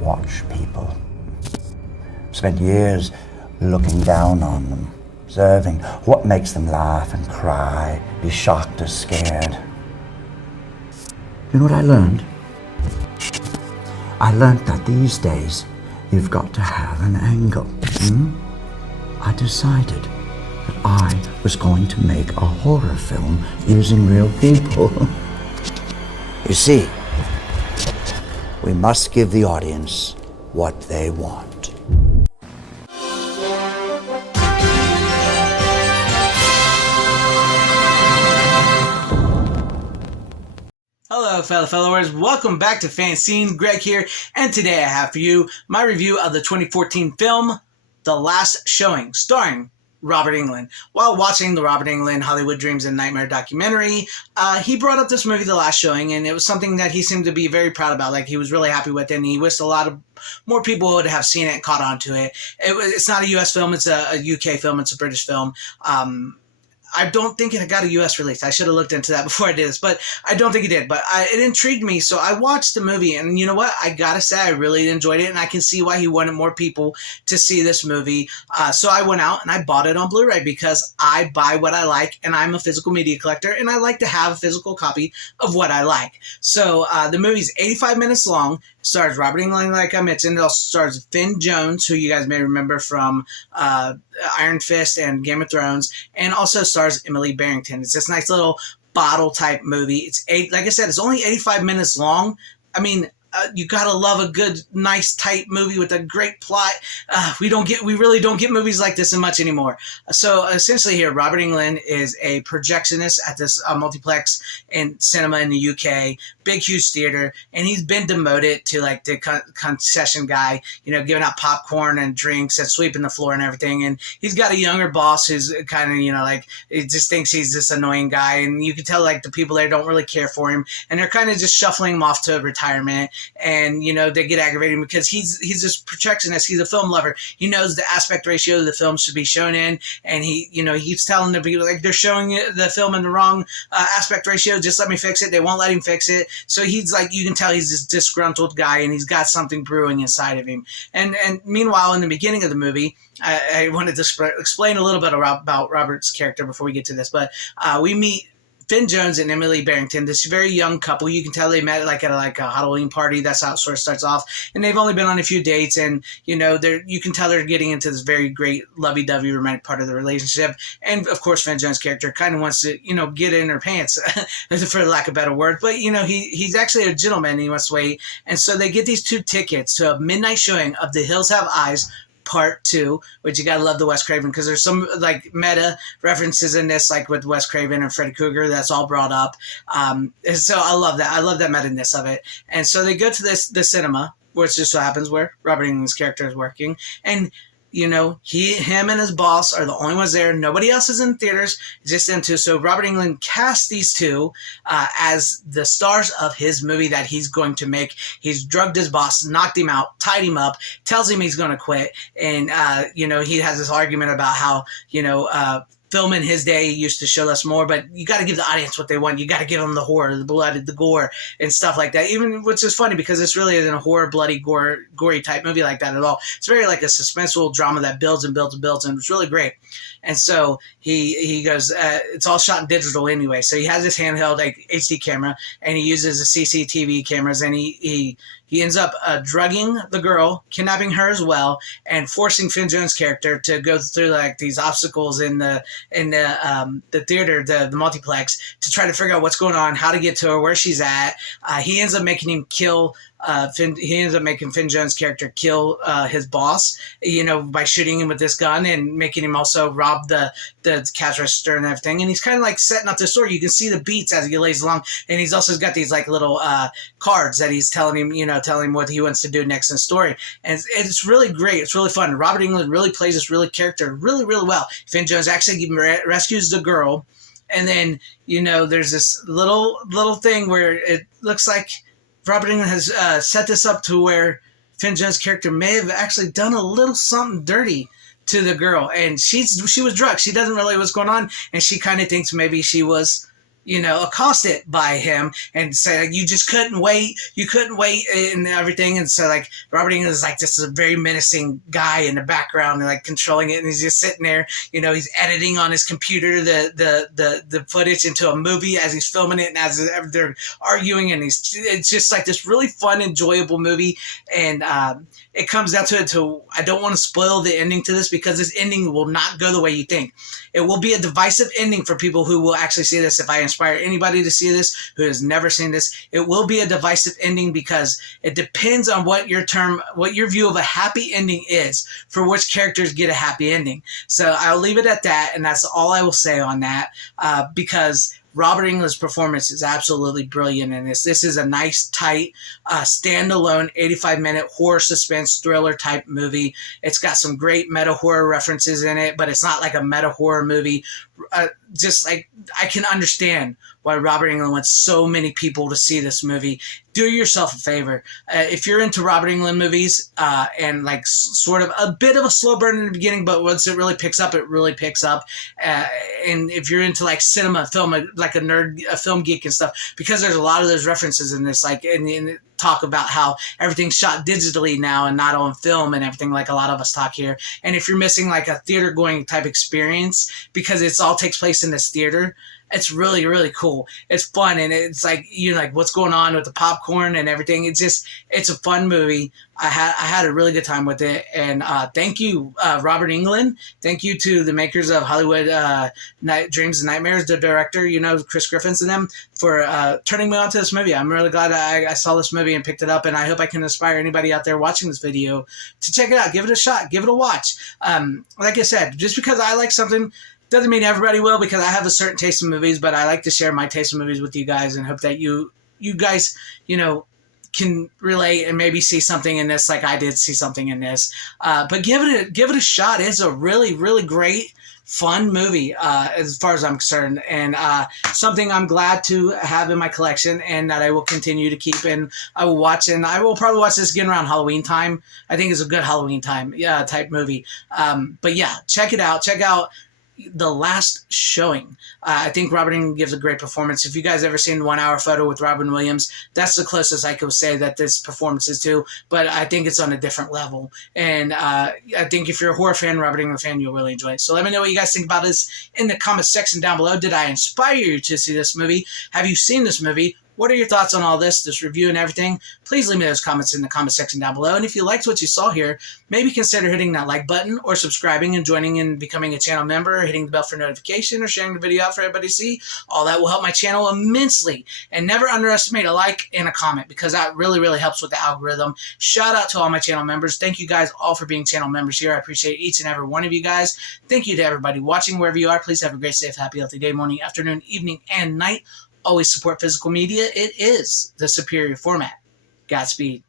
watch people. Spent years looking down on them, observing what makes them laugh and cry, be shocked or scared. You know what I learned? I learned that these days, you've got to have an angle. I decided that I was going to make a horror film using real people. You see, we must give the audience what they want. Hello, fellow followers. Welcome back to FanZcene. Greg here, and today I have for you my review of the 2014 film, The Last Showing, starring Robert Englund. While watching the Robert Englund Hollywood Dreams and Nightmare documentary, he brought up this movie, The Last Showing, and it was something that he seemed to be very proud about. Like, he was really happy with it, and he wished a lot of more people would have seen it and caught on to it. It's not a U.S. film. It's a UK film. It's a British film. I don't think it got a U.S. release. I should have looked into that before I did this, but I don't think it did. But it intrigued me, so I watched the movie, and you know what? I gotta say, I really enjoyed it, and I can see why he wanted more people to see this movie. So I went out and I bought it on Blu-ray because I buy what I like, and I'm a physical media collector, and I like to have a physical copy of what I like. So the movie's 85 minutes long. Stars Robert Englund, like I mentioned. It also stars Finn Jones, who you guys may remember from Iron Fist and Game of Thrones, and also stars Emily Barrington. It's this nice little bottle type movie. Like I said, it's only 85 minutes long. I mean, you gotta love a good, nice, tight movie with a great plot. We really don't get movies like this much anymore. So essentially, here Robert Englund is a projectionist at this multiplex in cinema in the UK, big huge theater, and he's been demoted to like the concession guy, you know, giving out popcorn and drinks and sweeping the floor and everything. And he's got a younger boss who's kind of, you know, like, he just thinks he's this annoying guy, and you can tell like the people there don't really care for him, and they're kind of just shuffling him off to retirement. And, you know, they get aggravated because he's this projectionist. He's a film lover. He knows the aspect ratio the film should be shown in. And he keeps telling the people, like, they're showing the film in the wrong aspect ratio. Just let me fix it. They won't let him fix it. So he's like, you can tell he's this disgruntled guy, and he's got something brewing inside of him. And meanwhile, in the beginning of the movie, I wanted to explain a little bit about Robert's character before we get to this. But we meet Finn Jones and Emily Barrington, this very young couple. You can tell they met at a Halloween party. That's how it sort of starts off. And they've only been on a few dates, and you can tell they're getting into this very great lovey-dovey romantic part of the relationship. And of course, Finn Jones' character kind of wants to, get in her pants, for lack of a better word. But he's actually a gentleman, and he wants to wait. And so they get these 2 tickets to a midnight showing of The Hills Have Eyes Part 2, which you gotta love the Wes Craven, because there's some like meta references in this, like with Wes Craven and Freddy Krueger, that's all brought up. And so I love that. I love that meta-ness of it. And so they go to the cinema, which just so happens where Robert Englund's character is working, and him and his boss are the only ones there. Nobody else is in theaters, just them two. So Robert Englund cast these two as the stars of his movie that he's going to make. He's drugged his boss, knocked him out, tied him up, tells him he's going to quit. And, he has this argument about how, film in his day used to show us more, but you got to give the audience what they want. You got to give them the horror, the blood, the gore, and stuff like that. Even, which is funny because this really isn't a horror, bloody, gory type movie like that at all. It's very like a suspenseful drama that builds and builds and builds, and it's really great. And so he goes, it's all shot in digital anyway. So he has this handheld like HD camera, and he uses the CCTV cameras, and he ends up drugging the girl, kidnapping her as well, and forcing Finn Jones' character to go through like these obstacles in the theater, the multiplex, to try to figure out what's going on, how to get to her, where she's at. He ends up making him kill Finn Jones' character kill his boss, by shooting him with this gun, and making him also rob the cash register and everything. And he's kind of like setting up the story. You can see the beats as he lays along, and he's also got these like little cards that he's telling him what he wants to do next in the story. And it's really great. It's really fun. Robert Englund really plays this character really, really well. Finn Jones actually rescues the girl, and then there's this little thing where it looks like Robert Englund has set this up to where Finn Jones' character may have actually done a little something dirty to the girl, and she was drugged. She doesn't really know what's going on, and she kind of thinks maybe she was accosted by him and say like, you just couldn't wait and everything. And so like Robert Englund is like just a very menacing guy in the background and like controlling it, and he's just sitting there, he's editing on his computer the footage into a movie as he's filming it and as they're arguing, and it's just like this really fun, enjoyable movie. And it comes down to I don't want to spoil the ending to this, because this ending will not go the way you think. It will be a divisive ending for people who will actually see this. If I inspire anybody to see this who has never seen this, it will be a divisive ending, because it depends on what your view of a happy ending is, for which characters get a happy ending. So I'll leave it at that, and that's all I will say on that, because Robert Englund's performance is absolutely brilliant in this. This is a nice, tight, standalone 85-minute horror suspense thriller type movie. It's got some great meta horror references in it, but it's not like a meta horror movie. Just like I can understand why Robert Englund wants so many people to see this movie. Do yourself a favor. If you're into Robert Englund movies and like sort of a bit of a slow burn in the beginning, but once it really picks up, it really picks up. And if you're into like cinema, film, like a nerd, a film geek and stuff, because there's a lot of those references in this, like in talk about how everything's shot digitally now and not on film and everything, like a lot of us talk here. And if you're missing like a theater going type experience, because it's all takes place in this theater, it's really, really cool. It's fun, and it's like, like what's going on with the popcorn and everything. It's a fun movie. I had a really good time with it, and thank you, Robert Englund. Thank you to the makers of Hollywood Dreams and Nightmares, the director, Chris Griffins and them, for turning me on to this movie. I'm really glad I saw this movie and picked it up, and I hope I can inspire anybody out there watching this video to check it out. Give it a shot. Give it a watch. Like I said, just because I like something doesn't mean everybody will, because I have a certain taste in movies, but I like to share my taste in movies with you guys and hope that you guys, can relate and maybe see something in this like I did see something in this. But give it a shot. It's a really, really great, fun movie as far as I'm concerned, and something I'm glad to have in my collection and that I will continue to keep, and I will watch, and I will probably watch this again around Halloween time. I think it's a good Halloween time type movie. But yeah, check it out. Check out The Last Showing. I think Robert Englund gives a great performance. If you guys ever seen 1 Hour Photo with Robin Williams, that's the closest I could say that this performance is to, but I think it's on a different level. And I think if you're a horror fan, Robert Englund fan, you'll really enjoy it. So let me know what you guys think about this in the comment section down below. Did I inspire you to see this movie? Have you seen this movie? What are your thoughts on all this review and everything? Please leave me those comments in the comment section down below. And if you liked what you saw here, maybe consider hitting that like button, or subscribing and joining and becoming a channel member, or hitting the bell for notification, or sharing the video out for everybody to see. All that will help my channel immensely. And never underestimate a like and a comment, because that really, really helps with the algorithm. Shout out to all my channel members. Thank you guys all for being channel members here. I appreciate each and every one of you guys. Thank you to everybody watching wherever you are. Please have a great, safe, happy, healthy day, morning, afternoon, evening, and night. Always support physical media. It is the superior format. Godspeed.